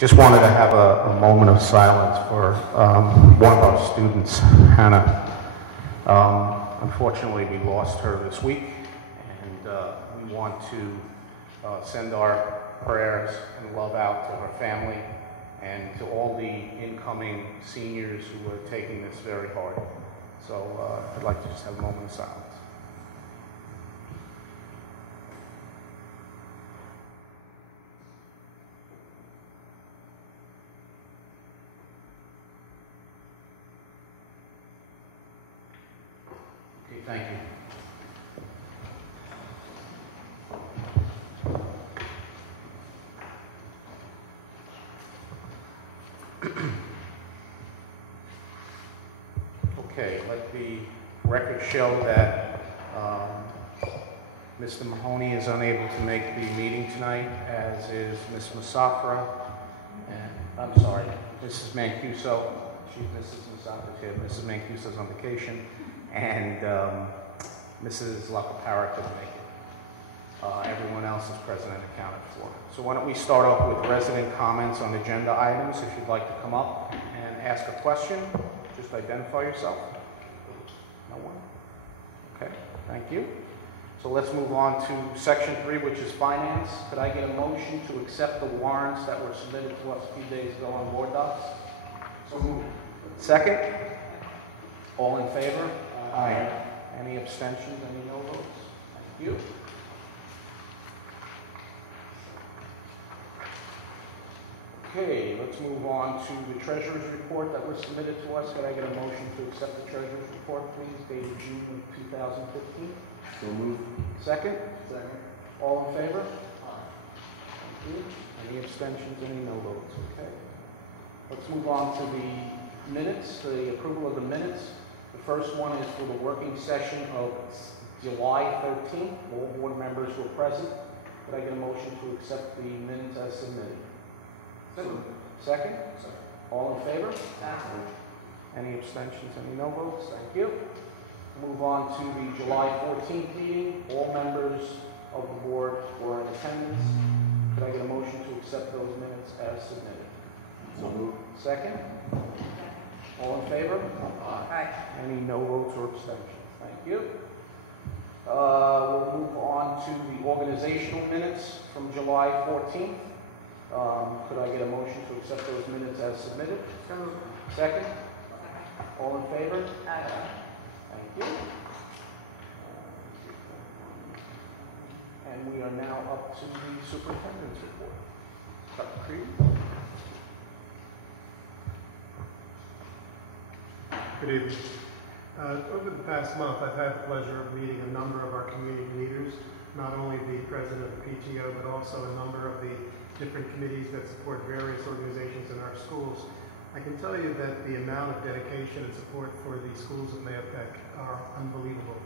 just wanted to have a moment of silence for one of our students, Hannah. Unfortunately, we lost her this week, and we want to send our prayers and love out to her family and to all the incoming seniors who are taking this very hard. So I'd like to just have a moment of silence. Okay, thank you. Okay, let the record show that Mr. Mahoney is unable to make the meeting tonight, as is Ms. Musafra, and I'm sorry, Mrs. Mancuso. She's Mrs. Musafra's here. Mrs. Mancuso's on vacation, and Mrs. Lacapara couldn't make it. Everyone else is present and accounted for. So why don't we start off with resident comments on agenda items. If you'd like to come up and ask a question, just identify yourself. No one? Okay, thank you. So let's move on to section 3, which is finance. Could I get a motion to accept the warrants that were submitted to us a few days ago on board docs? So moved. Second? All in favor? Aye. Any abstentions? Any no votes? Thank you. Okay, let's move on to the treasurer's report that was submitted to us. Could I get a motion to accept the treasurer's report, please, dated June of 2015? So moved. Second? Second. All in favor? Aye. Thank you. Any abstentions? Any no votes? Okay. Let's move on to the minutes, the approval of the minutes. The first one is for the working session of July 13th. All board members were present. Could I get a motion to accept the minutes as submitted? Second? All in favor? Aye. Any abstentions? Any no votes? Thank you. Move on to the July 14th meeting. All members of the board were in attendance. Could I get a motion to accept those minutes as submitted? So moved. Second? All in favor? Aye. Any no votes or abstentions? Thank you. We'll move on to the organizational minutes from July 14th. Could I get a motion to accept those minutes as submitted? So moved. Second? All in favor? Aye. Thank you. And we are now up to the superintendent's report. Dr. Creed? Good evening. Over the past month, I've had the pleasure of meeting a number of our community leaders, not only the president of the PTO, but also a number of the different committees that support various organizations in our schools. I can tell you that the amount of dedication and support for the schools of Mahopac are unbelievable.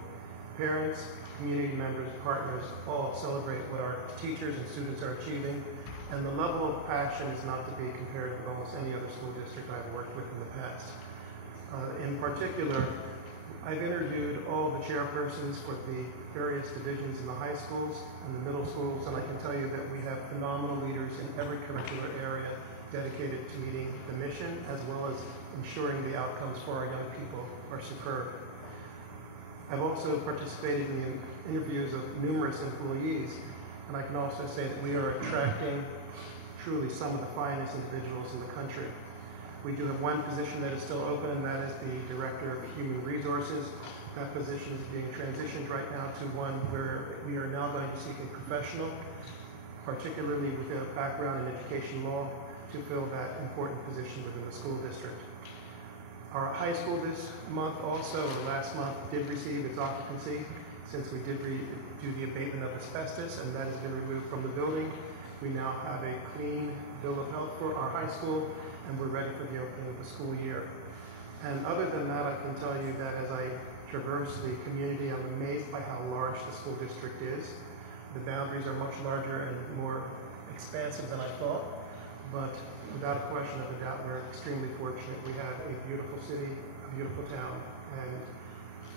Parents, community members, partners, all celebrate what our teachers and students are achieving, and the level of passion is not to be compared with almost any other school district I've worked with in the past. In particular, I've interviewed all the chairpersons for the various divisions in the high schools and the middle schools, and I can tell you that we have phenomenal leaders in every curricular area dedicated to meeting the mission as well as ensuring the outcomes for our young people are superb. I've also participated in the interviews of numerous employees, and I can also say that we are attracting truly some of the finest individuals in the country. We do have one position that is still open, and that is the Director of Human Resources. That position is being transitioned right now to one where we are now going to seek a professional, particularly with a background in education law, to fill that important position within the school district. Our high school this month also, last month, did receive its occupancy since we did do the abatement of asbestos, and that has been removed from the building. We now have a clean bill of health for our high school, and we're ready for the opening of the school year. And other than that, I can tell you that as I traverse the community, I'm amazed by how large the school district is. The boundaries are much larger and more expansive than I thought, but without a question of a doubt, we're extremely fortunate. We have a beautiful city, a beautiful town, and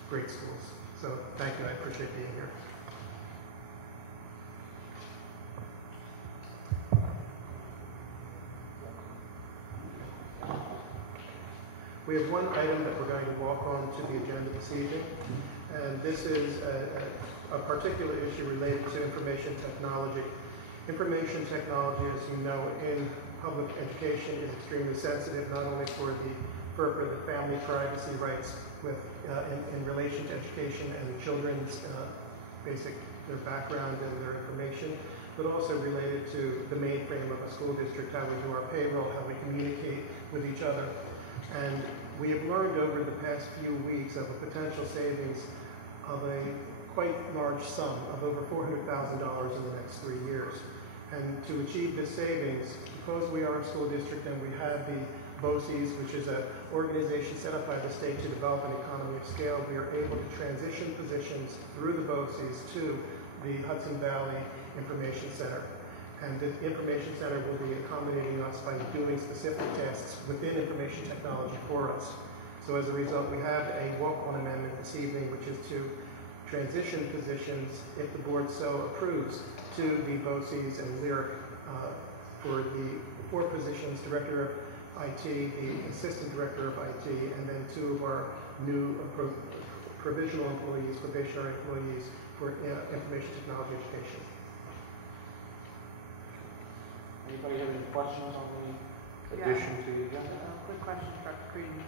great schools. So thank you, I appreciate being here. We have one item that we're going to walk on to the agenda this evening, and this is a particular issue related to information technology. Information technology, as you know, in public education is extremely sensitive, not only for the family privacy rights in relation to education and children's their background and their information, but also related to the mainframe of a school district, how we do our payroll, how we communicate with each other. And we have learned over the past few weeks of a potential savings of a quite large sum of over $400,000 in the next 3 years. And to achieve this savings, because we are a school district and we have the BOCES, which is an organization set up by the state to develop an economy of scale, we are able to transition positions through the BOCES to the Hudson Valley Information Center. And the Information Center will be accommodating us by doing specific tasks within information technology for us. So as a result, we have a walk-on amendment this evening, which is to transition positions, if the board so approves, to the BOCES and LYRIC for the 4 positions, Director of IT, the Assistant Director of IT, and then 2 of our new provisional employees, probationary employees for information technology education. Anybody have any questions on the addition to the agenda? Quick question, Dr. Creedon.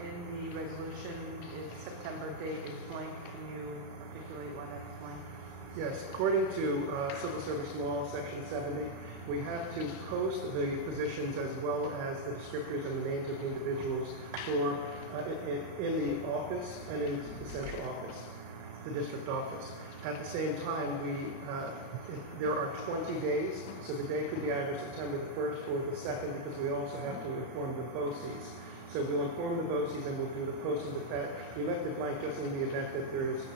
In the resolution, its September date is blank. Can you articulate why that's blank? Yes, according to Civil Service Law, Section 70, we have to post the positions as well as the descriptors and the names of the individuals for in the office and in the central office, the district office. At the same time, there are 20 days, so the date could be either September the 1st or the 2nd, because we also have to inform the BOCES. So we'll inform the BOCES and we'll do the posting with that. We left it blank just in the event that there is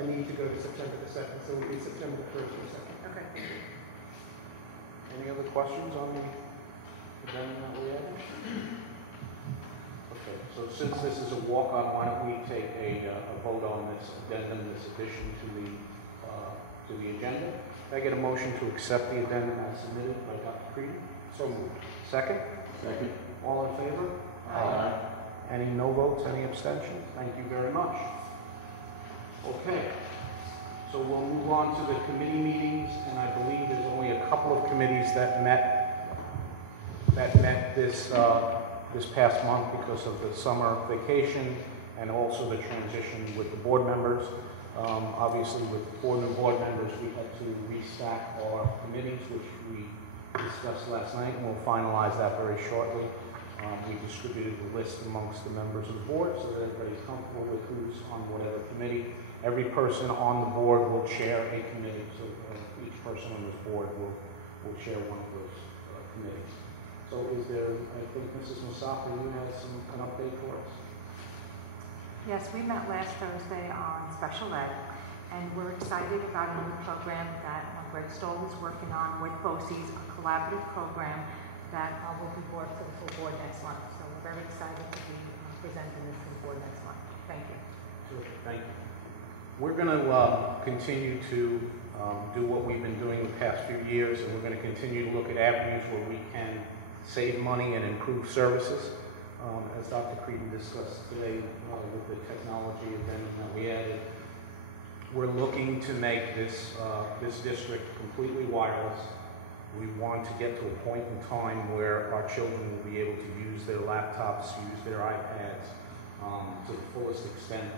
a need to go to September the 2nd, so it will be September the 1st or 2nd. Okay. Any other questions on the agenda that we have? Okay, so since this is a walk-on, why don't we take a vote on this addendum, this addition to the agenda? Can I get a motion to accept the addendum as submitted by Dr. Creedon? So moved. Second? Second. All in favor? Aye. Any no votes, any abstentions? Thank you very much. Okay, so we'll move on to the committee meetings, and I believe there's only a couple of committees that met this past month because of the summer vacation and also the transition with the board members. Obviously, with 4 new board members, we had to restack our committees, which we discussed last night, and we'll finalize that very shortly. We distributed the list amongst the members of the board so that everybody's comfortable with who's on whatever committee. Every person on the board will chair a committee, so each person on this board will chair one of those committees. So is there, I think Mrs. Musafir, you had an update for us? Yes, we met last Thursday on special ed, and we're excited about a new program that Greg Stoll is working on with BOCES, a collaborative program that will be brought to the full board next month. So we're very excited to be presenting this to the board next month. Thank you. Terrific, thank you. We're going to continue to do what we've been doing the past few years, and we're going to continue to look at avenues where we can save money and improve services. As Dr. Creedon discussed today with the technology addendum that we added, we're looking to make this district completely wireless. We want to get to a point in time where our children will be able to use their laptops, use their iPads to the fullest extent,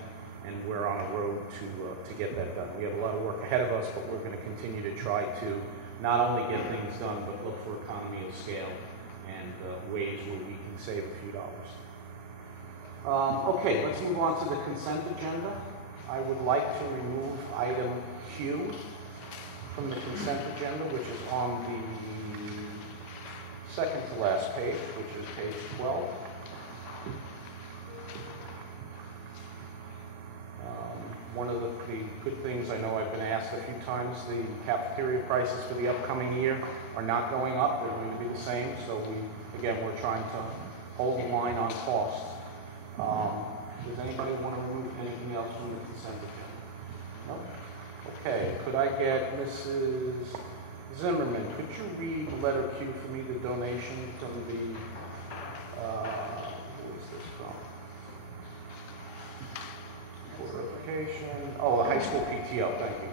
and we're on a road to get that done. We have a lot of work ahead of us, but we're going to continue to try to not only get things done, but look for economy of scale and ways where we can save a few dollars. Okay, let's move on to the consent agenda. I would like to remove item Q from the consent agenda, which is on the second to last page, which is page 12. One of the good things, I know I've been asked a few times, the cafeteria prices for the upcoming year are not going up. They're going to be the same. So we're trying to hold the line on costs. Does anybody want to remove anything else from the consent agenda? No? Okay. Could I get Mrs. Zimmerman, could you read letter Q for me, the donation from the, who is this? Certification, oh, the high school PTO, thank you.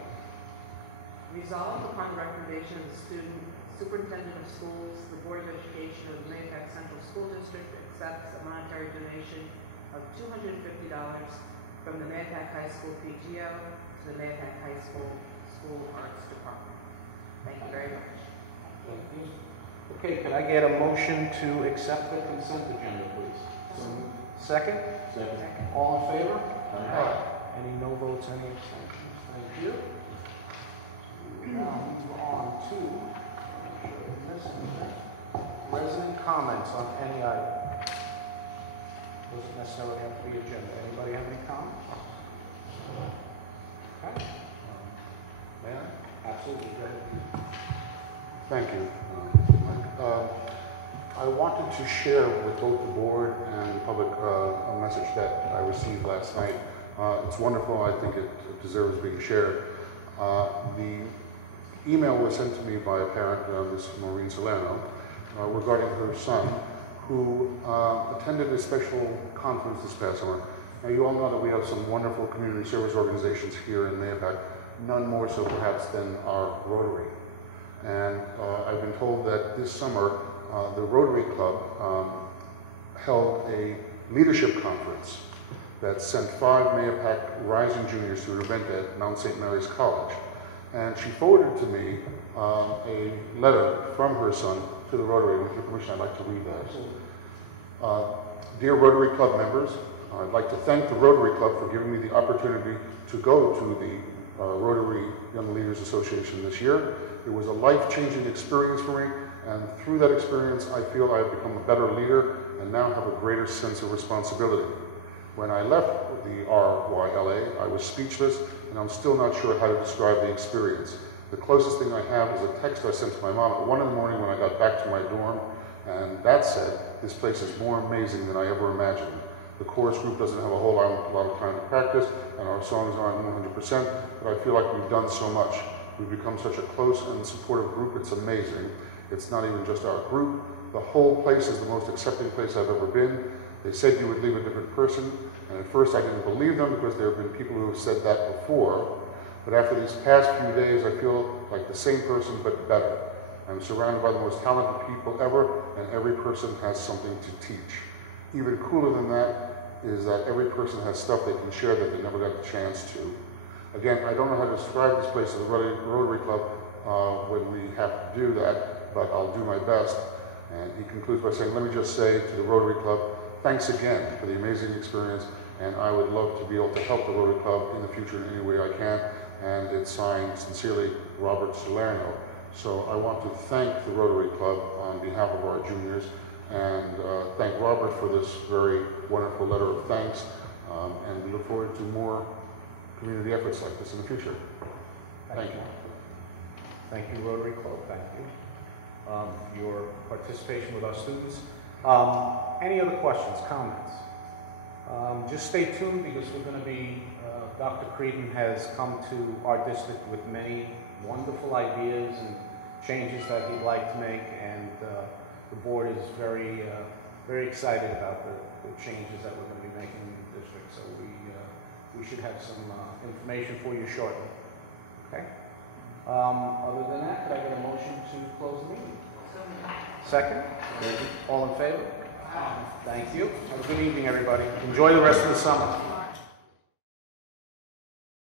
Resolved upon the recommendation of the student superintendent of schools, the Board of Education of the Mahopac Central School District accepts a monetary donation of $250 from the Mahopac High School PTO to the Mahopac High School School Arts Department. Thank you very much. Thank you. Okay, could I get a motion to accept the consent agenda, please? Second? Second. All in favor? Any no votes, any abstentions? Thank you. Now move on to resident comments on any item. Doesn't necessarily have to be agenda. Anybody have any comments? Okay. May I? Absolutely. Go ahead. Thank you. I wanted to share with both the board and the public a message that I received last night. It's wonderful. I think it deserves being shared. The email was sent to me by a parent, Ms. Maureen Salerno, regarding her son, who attended a special conference this past summer. Now, you all know that we have some wonderful community service organizations here in Mahopac, none more so perhaps than our Rotary. And I've been told that this summer, the Rotary Club held a leadership conference that sent 5 Mahopac rising juniors to an event at Mount St. Mary's College. And she forwarded to me a letter from her son to the Rotary. With your permission, I'd like to read that. Dear Rotary Club members, I'd like to thank the Rotary Club for giving me the opportunity to go to the Rotary Young Leaders Association this year. It was a life-changing experience for me, and through that experience, I feel I have become a better leader and now have a greater sense of responsibility. When I left the RYLA, I was speechless, and I'm still not sure how to describe the experience. The closest thing I have is a text I sent to my mom at 1 in the morning when I got back to my dorm, and that said, this place is more amazing than I ever imagined. The chorus group doesn't have a whole lot of time to practice, and our songs aren't 100%, but I feel like we've done so much. We've become such a close and supportive group, it's amazing. It's not even just our group. The whole place is the most accepting place I've ever been. They said you would leave a different person, and at first I didn't believe them because there have been people who have said that before. But after these past few days, I feel like the same person, but better. I'm surrounded by the most talented people ever, and every person has something to teach. Even cooler than that is that every person has stuff they can share that they never got the chance to. Again, I don't know how to describe this place as the Rotary Club when we have to do that, but I'll do my best. And he concludes by saying, let me just say to the Rotary Club, thanks again for the amazing experience, and I would love to be able to help the Rotary Club in the future in any way I can. And it's signed, sincerely, Robert Salerno. So I want to thank the Rotary Club on behalf of our juniors, and thank Robert for this very wonderful letter of thanks, and we look forward to more community efforts like this in the future. Thank you. Thank you, Rotary Club. Thank you for your participation with our students. Any other questions, comments? Just stay tuned because we're going to be, Dr. Creedon has come to our district with many wonderful ideas and changes that he'd like to make, and the board is very, very excited about the changes that we're going to be making in the district. So we should have some information for you shortly. Okay. Other than that, could I get a motion to close the meeting? Second? All in favor? Thank you. Have a good evening, everybody. Enjoy the rest of the summer.